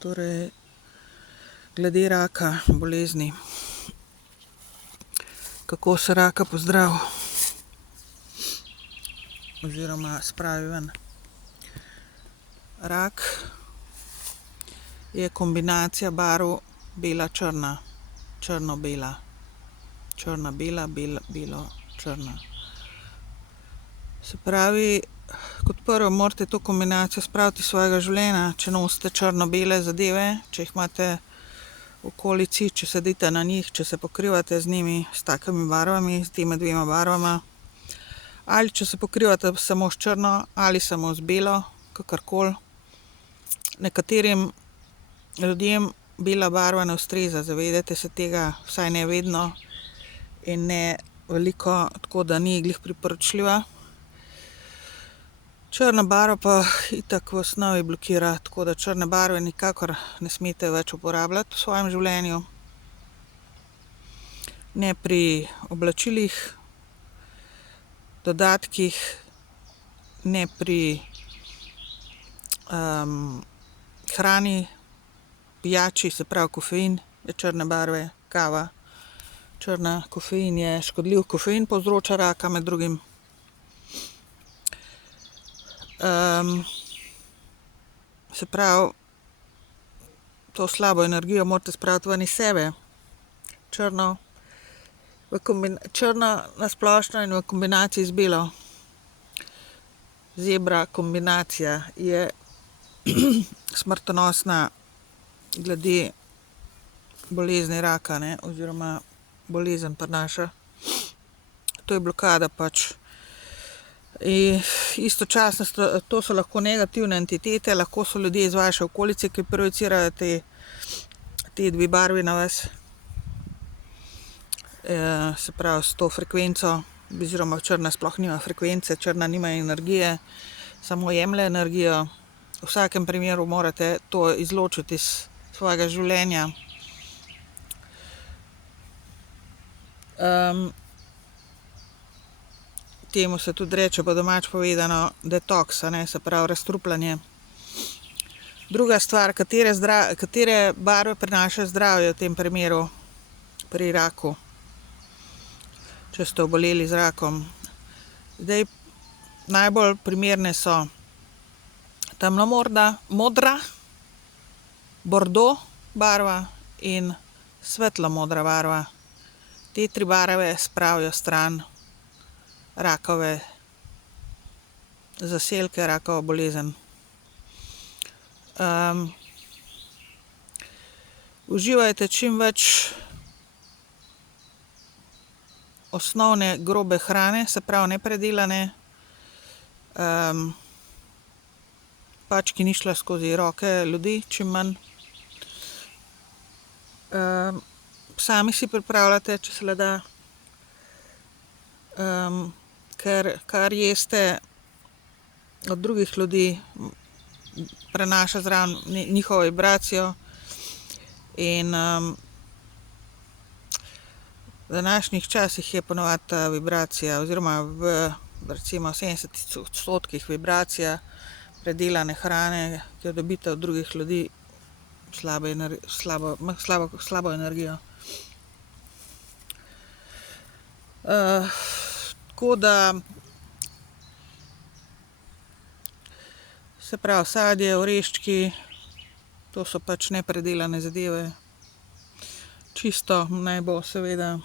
Torej, glede raka, bolezni. Kako se raka pozdrav oziroma spravi ven. Rak je kombinacija barv bela-črna, črno-bela, črna-bela, belo-črna. Se pravi, kot prvo morate to kombinacijo spraviti iz svojega življenja, če nosite črno-bele zadeve, če jih imate v okolici, če sedite na njih, če se pokrivate z njimi, s takimi barvami, s tema dvema barvama. Ali če se pokrivate samo s črno ali samo z belo, kakorkoli. Nekaterim ljudem bela barva ne ustreza, zavedajte se tega, vsaj ne vedno in ne veliko, tako da ni glih priporočljiva. Črna barva pa itak v osnovi blokira, tako da črne barve nikakor ne smete več uporabljati v svojem življenju. Ne pri oblačilih, dodatkih, ne pri hrani, pijači, se pravi kofein je črne barve, kava črna, kofein je škodljiv, kofein povzroča raka med drugim. Se pravi, to slabo energijo morate spraviti ven iz sebe. Črno na splošno in v kombinaciji z belo. Zebra kombinacija je smrtonosna glede bolezni raka, ne, oziroma bolezen prenaša. To je blokada pač. In istočasno to so lahko negativne entitete, lahko so ljudje iz vaše okolice, ki projicirajo te dve barvi na vas. Se pravi, s to frekvenco, oziroma črna sploh nima frekvence, črna nima energije, samo jemlje energijo. V vsakem primeru morate to izločiti iz svojega življenja. Temu se tudi reče po domače povedano detoks, a ne, se pravi razstrupljanje. Druga stvar, katere barve prinašajo zdravje v tem primeru pri raku, če ste oboleli z rakom. Zdaj, najbolj primerne so temno modra, bordo barva in svetlo modra barva. Te tri barve spravijo stran rakove zaselke, rakovo bolezen. Uživajte čim več osnovne grobe hrane, se pravi nepredelane, pač ki ni šla skozi roke ljudi, čim manj. Sami si pripravljate, če se le da, ker kar jeste od drugih ljudi, prenaša zraven njihovo vibracijo in v današnjih časih je ponavadi ta vibracija oziroma v recimo 70% vibracija predelane hrane, ki jo dobite od drugih ljudi, slabo energijo. Tako da, se pravi, sadje, oreščki, to so pač nepredelane zadeve. Čisto naj bo, seveda.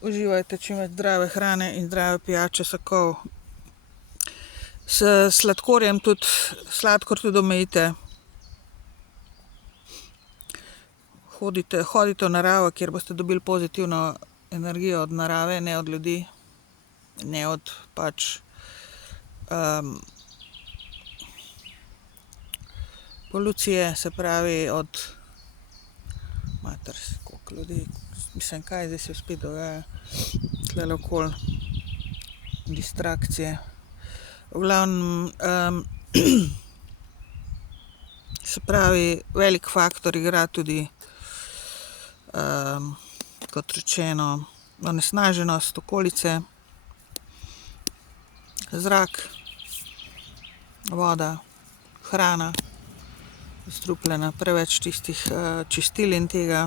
Uživajte čim več zdrave hrane in zdrave pijače, sokov. S sladkorjem tudi, sladkor tudi omejite. Hodite v naravo, kjer boste dobili pozitivno energijo od narave, ne od ljudi, ne od pač polucije, se pravi od koliko ljudi, mislim, kaj zdaj se spet dogaja tulele okoli, distrakcije. V glavnem, se pravi, velik faktor igra tudi, kot rečeno, onesnaženost okolice, zrak, voda, hrana. Zastrupljena, preveč tistih čistil in tega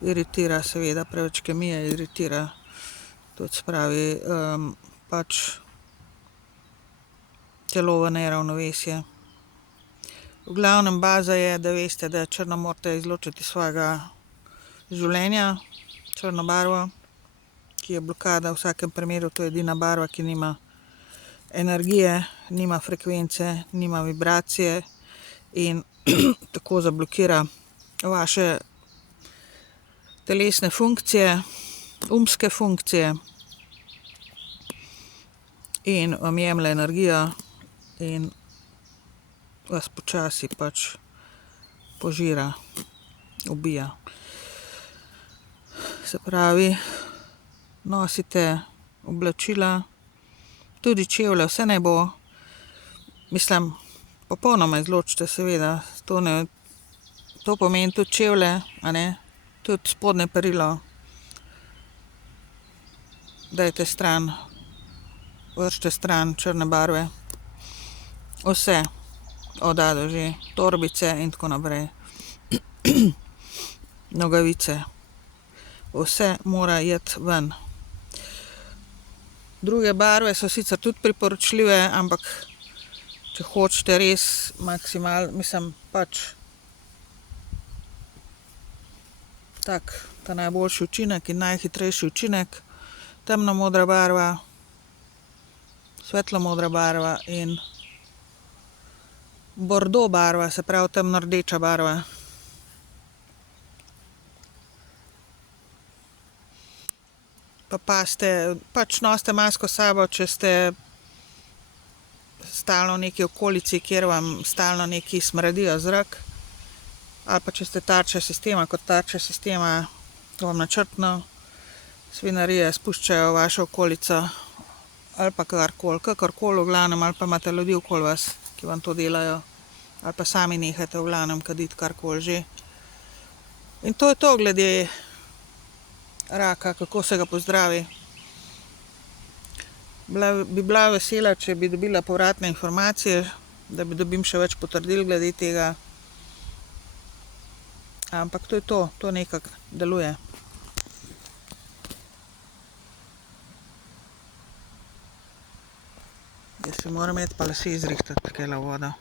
iritira, seveda, preveč kemije iritira. To se pravi, pač telo v neravnovesje. V glavnem baza je, da veste, da črno morate izločiti iz svojega življenja, črno barvo, ki je blokada v vsakem primeru, to je edina barva, ki nima energije, nima frekvence, nima vibracije in tako zablokira vaše telesne funkcije, umske funkcije in vam jemlje energijo in vas počasi pač požira, ubija. Se pravi, nosite oblačila, tudi čevlje, vse naj bo, mislim, popolnoma izločite, seveda, to pomeni tudi čevlje, a ne, tudi spodnje perilo. Dajte stran, vrzite stran črne barve, vse, od A do Ž, torbice in tako naprej, nogavice, vse mora iti ven. Druge barve so sicer tudi priporočljive, ampak če hočete res mislim, pač ta najboljši učinek in najhitrejši učinek, temno modra barva, svetlo modra barva in bordo barva, se pravi temno rdeča barva. Pa pazite, pač nosite masko s sabo, če ste stalno v neki okolici, kjer vam stalno nekaj smradijo zrak, ali pa če ste tarča sistema, kot tarča sistema, to vam načrtno svinjarije spuščajo v vašo okolico, ali pa kakorkoli v glavnem, ali pa imate ljudi okoli vas, ki vam to delajo, ali pa sami nehajte v glavnem kaditi karkoli že. In to je to glede raka, kako se ga pozdravi. Bi bila vesela, če bi dobila povratne informacije, da dobim še več potrdil glede tega. Ampak to je to nekako deluje. Jaz si moram iti pa lase zrihtati, takele voda.